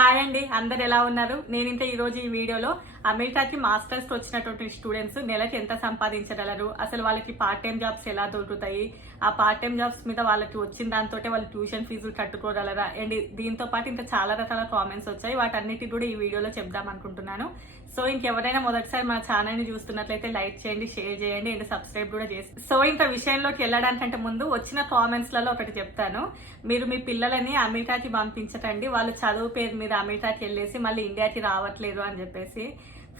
Hi అండి, అందరు ఎలా ఉన్నారు? నేను ఈ రోజు ఈ వీడియోలో అమెరికాకి మాస్టర్స్ వచ్చినటువంటి స్టూడెంట్స్ నెలకి ఎంత సంపాదించగలరు, అసలు వాళ్ళకి పార్ట్ టైం జాబ్స్ ఎలా దొరుకుతాయి, ఆ పార్ట్ టైం జాబ్స్ మీద వాళ్ళకి వచ్చిన దాంతో వాళ్ళు ట్యూషన్ ఫీజులు కట్టుకోగలరా అండ్ దీంతో పాటు ఇంకా చాలా రకాల కామెంట్స్ వచ్చాయి. వాటన్నిటి కూడా ఈ వీడియోలో చెప్దాం అనుకుంటున్నాను. సో ఇంకెవరైనా మొదటిసారి మన ఛానల్ ని చూస్తున్నట్లయితే లైక్ చేయండి, షేర్ చేయండి అండ్ సబ్స్క్రైబ్ కూడా చేసి. సో ఇంకా విషయంలోకి వెళ్ళడానికంటే ముందు వచ్చిన కామెంట్స్ లలో ఒకటి చెప్తాను. మీరు మీ పిల్లలని అమెరికాకి పంపించకండి, వాళ్ళు చదువు పేరు మీద అమెరికాకి వెళ్ళేసి మళ్ళీ ఇండియాకి రావట్లేదు అని చెప్పేసి.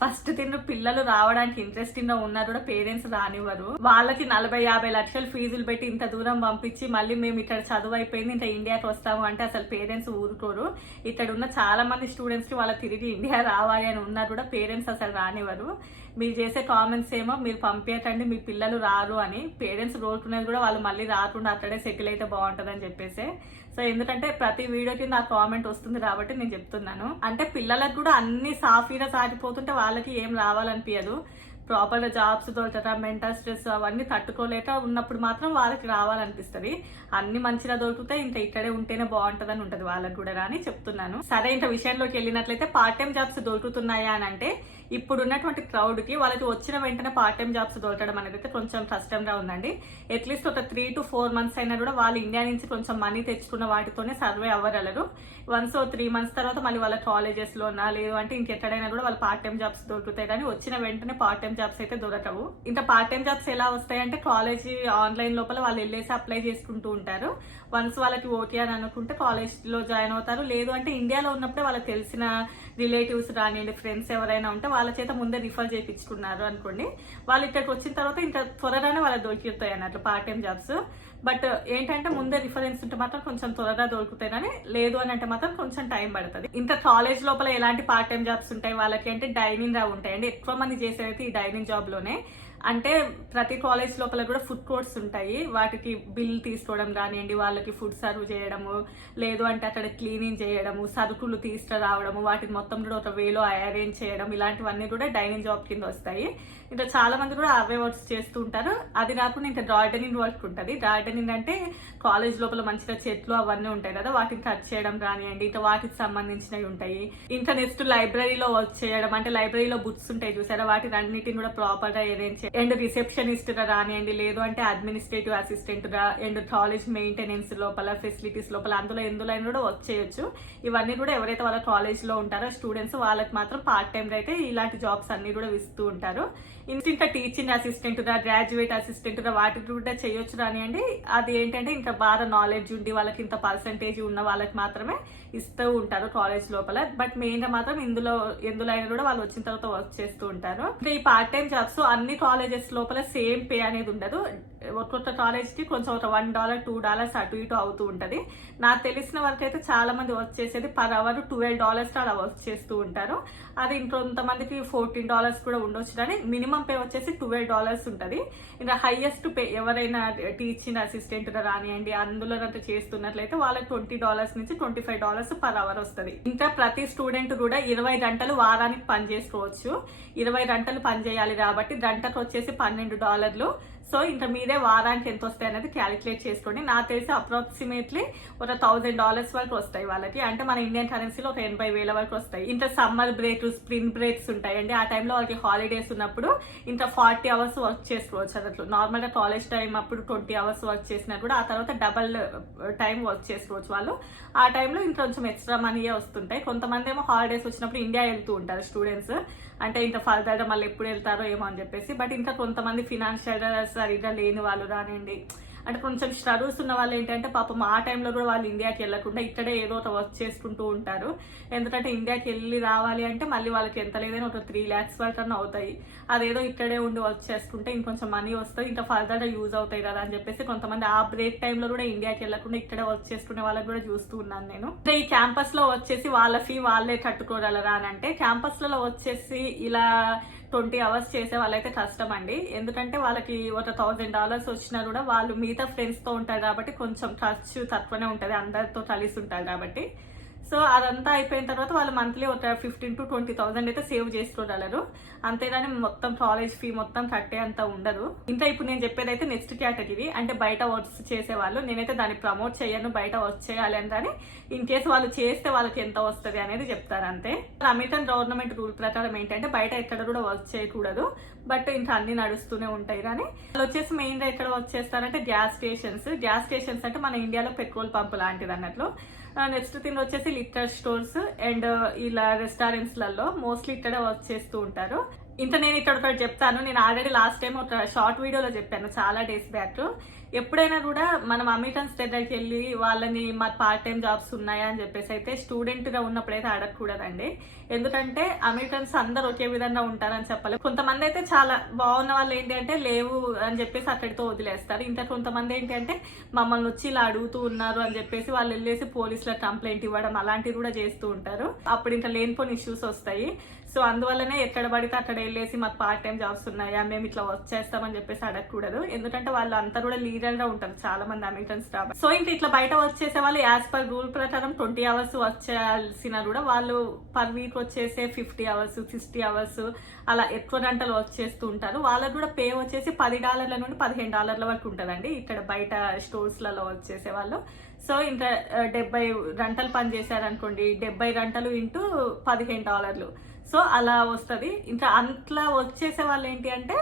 ఫస్ట్ థింగ్, పిల్లలు రావడానికి ఇంట్రెస్టింగ్ గా ఉన్నా కూడా పేరెంట్స్ రానివ్వరు. వాళ్ళకి 40-50 లక్షలు ఫీజులు పెట్టి ఇంత దూరం పంపించి మళ్ళీ మేము ఇక్కడ చదువు అయిపోయింది ఇంకా ఇండియాకి వస్తాము అంటే అసలు పేరెంట్స్ ఊరుకోరు. ఇక్కడ ఉన్న చాలా మంది స్టూడెంట్స్ కి వాళ్ళ తిరిగి ఇండియా రావాలి అని ఉన్నా కూడా పేరెంట్స్ అసలు రానివ్వరు. మీరు చేసే కామెంట్స్ ఏమో మీరు పంపించండి మీ పిల్లలు రారు అని, పేరెంట్స్ కోరుకునేది కూడా వాళ్ళు మళ్ళీ రాకుండా అక్కడే సెటిల్ అయితే బాగుంటది అని చెప్పేసి. సో ఎందుకంటే ప్రతి వీడియోకి నా కామెంట్ వస్తుంది కాబట్టి నేను చెప్తున్నాను. అంటే పిల్లలకు కూడా అన్ని సాఫీగా సాగిపోతుంటే వాళ్ళకి ఏం రావాలనిపించదు. ప్రాపర్ గా జాబ్స్ దొరకక మెంటల్ స్ట్రెస్ అవన్నీ తట్టుకోలేక ఉన్నప్పుడు మాత్రం వాళ్ళకి రావాలనిపిస్తుంది. అన్ని మంచిగా దొరికితే ఇంకా ఇక్కడే ఉంటేనే బాగుంటదని ఉంటది వాళ్ళకి కూడా అని చెప్తున్నాను. సరే, ఇంకా విషయంలోకి వెళ్ళినట్లయితే పార్ట్ టైం జాబ్స్ దొరుకుతున్నాయా అని అంటే ఇప్పుడు ఉన్నటువంటి క్రౌడ్ కి వాళ్ళకి వచ్చిన వెంటనే పార్ట్ టైం జాబ్స్ దొరకడం అనేది అయితే కొంచెం కష్టంగా ఉందండి. అట్లీస్ట్ ఒక 3 to 4 months అయినా కూడా వాళ్ళు ఇండియా నుంచి కొంచెం మనీ తెచ్చుకున్న వాటితోనే సర్వే అవ్వగలరు. వన్స్ 3 months తర్వాత మళ్ళీ వాళ్ళ కాలేజెస్ లోనా లేదు అంటే ఇంకెక్కడైనా కూడా వాళ్ళు పార్ట్ టైం జాబ్స్ దొరుకుతాయి. కానీ వచ్చిన వెంటనే పార్ట్ టైం జాబ్స్ అయితే దొరకవు. ఇంకా పార్ట్ టైం జాబ్స్ ఎలా వస్తాయంటే కాలేజ్ ఆన్లైన్ లోపల వాళ్ళు వెళ్ళేసి అప్లై చేసుకుంటూ ఉంటారు. వన్స్ వాళ్ళకి ఓకే అని అనుకుంటే కాలేజ్ లో జాయిన్ అవుతారు. లేదు అంటే ఇండియాలో ఉన్నప్పుడే వాళ్ళకి తెలిసిన రిలేటివ్స్ రానివ్వండి, ఫ్రెండ్స్ ఎవరైనా ఉంటే వాళ్ళ చేత ముందే రిఫర్ చేయించుకున్నారు అనుకోండి, వాళ్ళు ఇక్కడికి వచ్చిన తర్వాత ఇంకా త్వరగానే వాళ్ళకి దొరికితాయి అన్నట్లు పార్ట్ టైం జాబ్స్. బట్ ఏంటంటే ముందే రిఫరెన్స్ ఉంటే మాత్రం కొంచెం త్వరగా దొరుకుతాయి, కానీ లేదు అని అంటే మాత్రం కొంచెం టైం పడుతుంది. ఇంకా కాలేజ్ లోపల ఎలాంటి పార్ట్ టైం జాబ్స్ ఉంటాయి వాళ్ళకి అంటే డైనింగ్ రా ఉంటాయండి. ఎక్కువ మంది చేసేది ఈ డైనింగ్ జాబ్ లోనే. అంటే ప్రతి కాలేజ్ లోపల కూడా ఫుడ్ కోర్ట్స్ ఉంటాయి, వాటికి బిల్ తీసుకోవడం కానివ్వండి, వాళ్ళకి ఫుడ్ సర్వ్ చేయడము, లేదు అంటే అక్కడ క్లీనింగ్ చేయడము, సరుకులు తీసుకురావడము, వాటిని మొత్తం కూడా ఒక వేలో అరేంజ్ చేయడం, ఇలాంటివన్నీ కూడా డైనింగ్ జాబ్ కింద వస్తాయి. ఇంకా చాలా మంది కూడా అవే వర్క్స్ చేస్తూ ఉంటారు. అది కాకుండా ఇంకా గార్డెనింగ్ వర్క్ ఉంటుంది. గార్డెనింగ్ అంటే కాలేజ్ లోపల మంచిగా చెట్లు అవన్నీ ఉంటాయి కదా, వాటిని కట్ చేయడం కానివ్వండి, ఇంకా వాటికి సంబంధించినవి ఉంటాయి. ఇంకా నెక్స్ట్ లైబ్రరీలో వర్క్ చేయడం, అంటే లైబ్రరీలో బుక్స్ ఉంటాయి చూసారా, వాటిని అన్నిటిని కూడా ప్రాపర్ గా అరేంజ్ అండ్ రిసెప్షనిస్ట్ గా రానివ్వండి, లేదు అంటే అడ్మినిస్ట్రేటివ్ అసిస్టెంట్ గా అండ్ కాలేజ్ మెయింటెనెన్స్ లోపల ఫెసిలిటీస్ లోపల ఎందులో కూడా వర్క్ చేయొచ్చు. ఇవన్నీ కూడా ఎవరైతే వాళ్ళ కాలేజ్ లో ఉంటారో స్టూడెంట్స్ వాళ్ళకి మాత్రం పార్ట్ టైం గా అయితే ఇలాంటి జాబ్స్ అన్ని కూడా ఇస్తూ ఉంటారు. ఇంకా టీచింగ్ అసిస్టెంట్ గా, గ్రాడ్యుయేట్ అసిస్టెంట్ గా వాటికి కూడా చేయొచ్చు రానివ్వండి. అది ఏంటంటే ఇంకా బాగా నాలెడ్జ్ ఉండి వాళ్ళకి ఇంత పర్సంటేజ్ ఉన్న వాళ్ళకి మాత్రమే ఇస్తూ ఉంటారు కాలేజ్ లోపల. బట్ మెయిన్ గా మాత్రం ఎందులో అయినా కూడా వాళ్ళు వచ్చిన తర్వాత వర్క్ చేస్తూ ఉంటారు. ఇంకా ఈ పార్ట్ టైం జాబ్స్ అన్ని కాలేజెస్ లోపల సేమ్ పే అనేది ఉండదు. ఒక్కొక్క కాలేజ్ కి కొంచెం ఒక $1, $2 అటు ఇటు అవుతూ ఉంటది. నాకు తెలిసిన వరకు అయితే చాలా మంది వర్క్ చేసేది పర్ అవర్ $12 అలా వర్క్ చేస్తూ ఉంటారు. అది ఇంకొంతమందికి $14 కూడా ఉండొచ్చు, కానీ మినిమం పే వచ్చేసి $12 ఉంటది. ఇంకా హైయెస్ట్ పే ఎవరైనా టీచింగ్ అసిస్టెంట్ గా రానివ్వండి అందులో చేస్తున్నట్లయితే వాళ్ళకి $20 నుంచి $25 పర్ అవర్ వస్తుంది. ఇంకా ప్రతి స్టూడెంట్ కూడా 20 గంటలు వారానికి పని చేసుకోవచ్చు. 20 గంటలు పని చేయాలి కాబట్టి గంటకు వచ్చేసి $12. సో ఇంకా మీరే వారానికి ఎంత వస్తాయి అనేది క్యాలిక్యులేట్ చేసుకోండి. నాకు తెలిసి అప్రాక్సిమేట్లీ ఒక $1000 వరకు వస్తాయి వాళ్ళకి. అంటే మన ఇండియన్ కరెన్సీలో ఒక 80,000 వరకు వస్తాయి. ఇంకా సమ్మర్ బ్రేక్, స్ప్రింగ్ బ్రేక్స్ ఉంటాయండి. ఆ టైంలో వాళ్ళకి హాలిడేస్ ఉన్నప్పుడు ఇంకా 40 hours వర్క్ చేసుకోవచ్చు. అన్నట్లు నార్మల్ గా కాలేజ్ టైం అప్పుడు 20 hours వర్క్ చేసినా కూడా ఆ తర్వాత డబల్ టైం వర్క్ చేసుకోవచ్చు వాళ్ళు. ఆ టైంలో ఇంకొంచెం ఎక్స్ట్రా మనీయే వస్తుంటాయి. కొంతమంది ఏమో హాలిడేస్ వచ్చినప్పుడు ఇండియా వెళ్తూ ఉంటారు స్టూడెంట్స్, అంటే ఇంకా ఫర్దర్ గా మళ్ళీ ఎప్పుడు వెళ్తారో ఏమో అని చెప్పేసి. బట్ ఇంకా కొంతమంది ఫినాన్షియల్ సరిగ్గా లేని వాళ్ళు రానివ్వండి, అంటే కొంచెం స్ట్రగుల్స్ ఉన్న వాళ్ళు ఏంటంటే పాపం ఆ టైంలో కూడా వాళ్ళు ఇండియాకి వెళ్లకుండా ఇక్కడే ఏదో ఒక వర్క్ చేసుకుంటూ ఉంటారు. ఎందుకంటే ఇండియాకి వెళ్ళి రావాలి అంటే మళ్ళీ వాళ్ళకి ఎంత లేదని ఒక 3 lakhs వరకు అన్న అవుతాయి. అదేదో ఇక్కడే ఉండి వర్క్ చేసుకుంటే ఇంకొంచెం మనీ వస్తుంది, ఇంకా ఫర్దర్ గా యూజ్ అవుతాయి కదా అని చెప్పేసి కొంతమంది ఆ బ్రేక్ టైంలో కూడా ఇండియాకి వెళ్లకుండా ఇక్కడే వర్క్ చేసుకునే వాళ్ళకి కూడా చూస్తూ ఉన్నాను నేను. ఈ క్యాంపస్ లో వచ్చేసి వాళ్ళ ఫీ వాళ్ళే కట్టుకోగలరా అని అంటే క్యాంపస్ లలో వచ్చేసి ఇలా 20 hours చేసే వాళ్ళైతే కష్టం అండి. ఎందుకంటే వాళ్ళకి ఒక $1000 వచ్చినా కూడా వాళ్ళు మిగతా ఫ్రెండ్స్ తో ఉంటారు కాబట్టి కొంచెం ఖర్చు తక్కువనే ఉంటది, అందరితో కలిసి ఉంటారు కాబట్టి. సో అదంతా అయిపోయిన తర్వాత వాళ్ళు మంత్లీ ఒక 15,000 to 20,000 అయితే సేవ్ చేసుకోగలరు. అంతేగాని మొత్తం కాలేజ్ ఫీ మొత్తం కట్టే అంత ఉండదు. ఇంకా ఇప్పుడు నేను చెప్పేది అయితే నెక్స్ట్ కేటగిరీ, అంటే బయట వర్క్స్ చేసేవాళ్ళు. నేనైతే దాన్ని ప్రమోట్ చేయను, బయట వర్క్ చేయాలి అని, కానీ ఇన్ కేసు వాళ్ళు చేస్తే వాళ్ళకి ఎంత వస్తుంది అనేది చెప్తారు అంతే. అమెరికన్ గవర్నమెంట్ రూల్ ప్రకారం ఏంటంటే బయట ఎక్కడ కూడా వర్క్ చేయకూడదు, బట్ ఇంకా అన్ని నడుస్తూనే ఉంటాయి. కానీ వాళ్ళు వచ్చేసి మెయిన్ గా ఎక్కడ వర్క్ చేస్తారంటే గ్యాస్ స్టేషన్స్ అంటే మన ఇండియాలో పెట్రోల్ పంప్ లాంటిది అన్నట్లు. నెక్స్ట్ థింగ్ వచ్చేసి లిక్కర్ స్టోర్స్ అండ్ ఇలా రెస్టారెంట్స్ లలో మోస్ట్లీ ఇక్కడ వర్క్ చేస్తూ ఉంటారు. ఇంత నేను ఇక్కడ ఒకటి చెప్తాను, నేను ఆల్రెడీ లాస్ట్ టైం ఒక షార్ట్ వీడియోలో చెప్పాను చాలా డేస్ బ్యాక్. ఎప్పుడైనా కూడా మనం అమెరికన్స్ దగ్గరికి వెళ్ళి వాళ్ళని మా పార్ట్ టైం జాబ్స్ ఉన్నాయా అని చెప్పేసి అయితే స్టూడెంట్ గా ఉన్నప్పుడైతే అడగకూడదండి. ఎందుకంటే అమెరికన్స్ అందరు ఒకే విధంగా ఉంటారని చెప్పలేదు. కొంతమంది అయితే చాలా బాగున్న వాళ్ళు ఏంటి అంటే లేవు అని చెప్పేసి అక్కడితో వదిలేస్తారు. ఇంకా కొంతమంది ఏంటి అంటే మమ్మల్ని వచ్చి ఇలా అడుగుతూ ఉన్నారు అని చెప్పేసి వాళ్ళు వెళ్ళేసి పోలీసులకు కంప్లైంట్ ఇవ్వడం అలాంటివి కూడా చేస్తూ ఉంటారు. అప్పుడు ఇంకా లేనిపోని ఇష్యూస్ వస్తాయి. సో అందువల్లనే ఎక్కడ పడితే అక్కడ వెళ్ళేసి మాకు పార్ట్ టైం జాబ్స్ ఉన్నాయా, మేము ఇట్లా వర్క్ చేస్తామని చెప్పేసి అడగకూడదు. ఎందుకంటే వాళ్ళు అంతా కూడా లీగల్ గా ఉంటారు చాలా మంది అమెరికన్ స్టాఫ్. సో ఇంకా ఇట్లా బయట వర్క్ చేసే వాళ్ళు యాజ్ పర్ రూల్ ప్రకారం 20 hours వర్క్ చేయాల్సిన కూడా వాళ్ళు పర్ వీక్ వచ్చేసే 50 hours 60 hours అలా ఎక్కువ గంటలు వర్క్ చేస్తూ ఉంటారు. వాళ్ళకు కూడా పే వచ్చేసి $10 నుండి $15 వరకు ఉంటుందండి ఇక్కడ బయట స్టోర్స్ లలో వర్క్ చేసే వాళ్ళు. సో ఇంకా 70 గంటలు పని చేశారనుకోండి, 70 గంటలు ఇంటూ $15. సో అలా వస్తుంది. ఇంకా అట్లా వచ్చేసే వాళ్ళు ఏంటి అంటే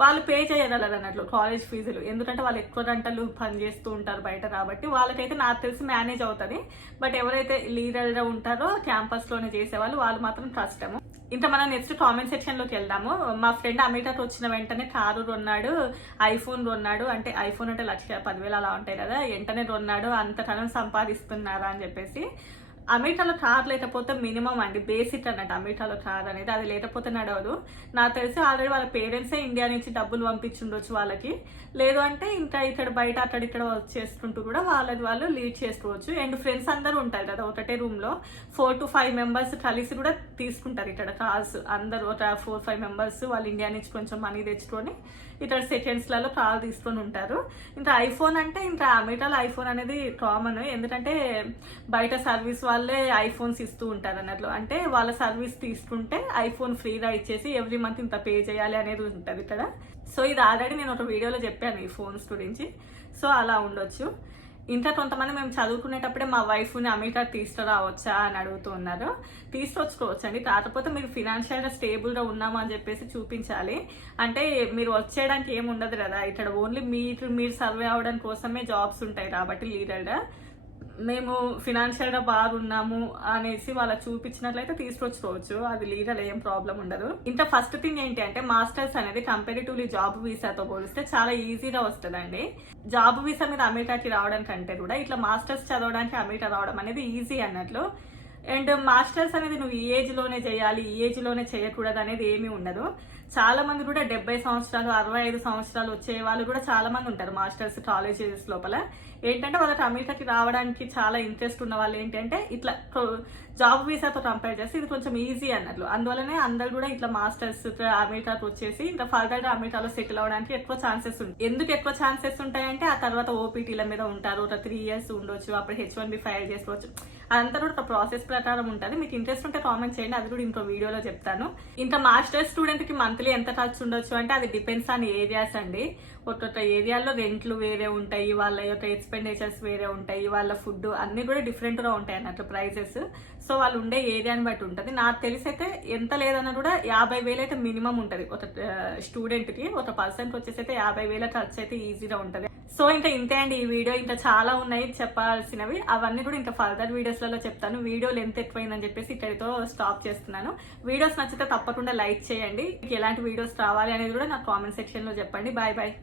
వాళ్ళు పే చేయగలరు అన్నట్లు కాలేజ్ ఫీజులు, ఎందుకంటే వాళ్ళు ఎక్కువ గంటలు పని చేస్తూ ఉంటారు బయట కాబట్టి వాళ్ళకైతే నాకు తెలిసి మేనేజ్ అవుతుంది. బట్ ఎవరైతే లీడర్ గా ఉంటారో క్యాంపస్ లోనే చేసేవాళ్ళు వాళ్ళు మాత్రం కష్టము. ఇంకా మనం నెక్స్ట్ కామెంట్ సెక్షన్ లోకి వెళ్దాము. మా ఫ్రెండ్ అమెరికాకి వచ్చిన వెంటనే కారు కొన్నాడు, ఐఫోన్ కొన్నాడు, అంటే ఐఫోన్ అంటే 1,10,000 అలా ఉంటాయి కదా, వెంటనే కొన్నాడు, అంతకనం సంపాదిస్తున్నారా అని చెప్పేసి. అమెరికాలో కార్ లేకపోతే మినిమం అండి, బేసిక్ అన్నట్టు అమెరికాలో కార్ అనేది, అది లేకపోతే నడవదు. నాకు తెలిసి ఆల్రెడీ వాళ్ళ పేరెంట్సే ఇండియా నుంచి డబ్బులు పంపించుండొచ్చు వాళ్ళకి, లేదు అంటే ఇంకా ఇక్కడ బయట అక్కడిక్కడ వర్క్ చేసుకుంటూ కూడా వాళ్ళది వాళ్ళు లీడ్ చేసుకోవచ్చు. అండ్ ఫ్రెండ్స్ అందరూ ఉంటారు కదా ఒకటే రూమ్ లో, 4 to 5 members కలిసి కూడా తీసుకుంటారు ఇక్కడ కార్స్. అందరూ ఒక 4-5 members వాళ్ళు ఇండియా నుంచి కొంచెం మనీ తెచ్చుకొని ఇక్కడ సెకండ్స్ లలో కార్ తీసుకొని ఉంటారు. ఇంకా ఐఫోన్ అంటే ఇంకా అమెరికాలో ఐఫోన్ అనేది కామన్, ఎందుకంటే బయట సర్వీస్ వాళ్ళే ఐఫోన్స్ ఇస్తూ ఉంటారు అన్నట్లు. అంటే వాళ్ళ సర్వీస్ తీసుకుంటే ఐఫోన్ ఫ్రీగా ఇచ్చేసి ఎవ్రీ మంత్ ఇంత పే చేయాలి అనేది ఉంటుంది ఇక్కడ. సో ఇది ఆల్రెడీ నేను ఒక వీడియోలో చెప్పాను ఈ ఫోన్స్ గురించి. సో అలా ఉండొచ్చు. ఇంకా కొంతమంది మేము చదువుకునేటప్పుడే మా వైఫ్ని అమెరికా తీసుకురావచ్చా అని అడుగుతూ ఉన్నారు. తీసుకొచ్చుకోవచ్చండి, కాకపోతే మీరు ఫినాన్షియల్గా స్టేబుల్గా ఉన్నామా అని చెప్పేసి చూపించాలి. అంటే మీరు వచ్చేయడానికి ఏమి ఉండదు కదా, ఇక్కడ ఓన్లీ మీరు సర్వే అవ్వడం కోసమే జాబ్స్ ఉంటాయి కాబట్టి లీడర్గా మేము ఫినాన్షియల్ గా బాగున్నాము అనేసి వాళ్ళకి చూపించినట్లయితే తీసుకొచ్చుకోవచ్చు, అది లీగల్ ఏం ప్రాబ్లం ఉండదు. ఇంకా ఫస్ట్ థింగ్ ఏంటి అంటే మాస్టర్స్ అనేది కంపారిటివ్లీ జాబ్ వీసాతో పోలిస్తే చాలా ఈజీగా వస్తుందండి. జాబ్ వీసా మీద అమెరికాకి రావడం కంటే కూడా ఇట్లా మాస్టర్స్ చదవడానికి అమెరికా రావడం అనేది ఈజీ అన్నట్లు. అండ్ మాస్టర్స్ అనేది నువ్వు ఈ ఏజ్ లోనే చేయాలి, ఈ ఏజ్ లోనే చేయకూడదు అనేది ఏమీ ఉండదు. చాలా మంది కూడా 70 సంవత్సరాలు 65 సంవత్సరాలు వచ్చే వాళ్ళు కూడా చాలా మంది ఉంటారు మాస్టర్స్ కాలేజెస్ లోపల. ఏంటంటే వాళ్ళకి అమెరికాకి రావడానికి చాలా ఇంట్రెస్ట్ ఉన్న వాళ్ళు ఏంటంటే ఇట్లా జాబ్ వీసాతో కంపేర్ చేస్తే ఇది కొంచెం ఈజీ అన్నట్లు. అందువల్లనే అందరు కూడా ఇట్లా మాస్టర్స్ అమెరికాకి వచ్చేసి ఇంకా ఫర్దర్ గా అమెరికాలో సెటిల్ అవడానికి ఎక్కువ ఛాన్సెస్ ఉంటాయి. ఎందుకు ఎక్కువ ఛాన్సెస్ ఉంటాయంటే ఆ తర్వాత ఓపీటీల మీద ఉంటారు, ఒక 3 years ఉండొచ్చు, అప్పుడు H1B ఫైల్ చేసుకోవచ్చు. అదంతా కూడా ఒక ప్రాసెస్ ప్రకారం ఉంటుంది. మీకు ఇంట్రెస్ట్ ఉంటే కామెంట్ చేయండి, అది కూడా ఇంకో వీడియోలో చెప్తాను. ఇంకా మాస్టర్స్ స్టూడెంట్ కి మంత్లీ ఎంత ఖర్చు ఉండొచ్చు అంటే అది డిపెండ్స్ ఆన్ ఏరియాస్ అండి. ఒక్కొక్క ఏరియాలో రెంట్లు వేరే ఉంటాయి, వాళ్ళ యొక్క ఎక్స్పెండిచర్స్ వేరే ఉంటాయి, వాళ్ళ ఫుడ్ అన్ని కూడా డిఫరెంట్ గా ఉంటాయి అన్నట్టు ప్రైసెస్. సో వాళ్ళు ఉండే ఏరియాని బట్టి ఉంటుంది. నాకు తెలిసి అయితే ఎంత లేదన్నా కూడా 50,000 అయితే మినిమం ఉంటుంది ఒక స్టూడెంట్ కి. ఒక పర్సన్ కి వచ్చేసి అయితే 50,000 ఖర్చు అయితే ఈజీగా ఉంటుంది. సో ఇంకా ఇంతే అండి ఈ వీడియో. ఇంకా చాలా ఉన్నాయి చెప్పాల్సినవి, అవన్నీ కూడా ఇంకా ఫర్దర్ వీడియోస్ లలో చెప్తాను. వీడియో లెంత్ ఎక్కువైందని చెప్పేసి ఇక్కడితో స్టాప్ చేస్తున్నాను. వీడియోస్ నచ్చితే తప్పకుండా లైక్ చేయండి. ఎలాంటి వీడియోస్ రావాలి అనేది కూడా నాకు కామెంట్ సెక్షన్ లో చెప్పండి. Bye bye.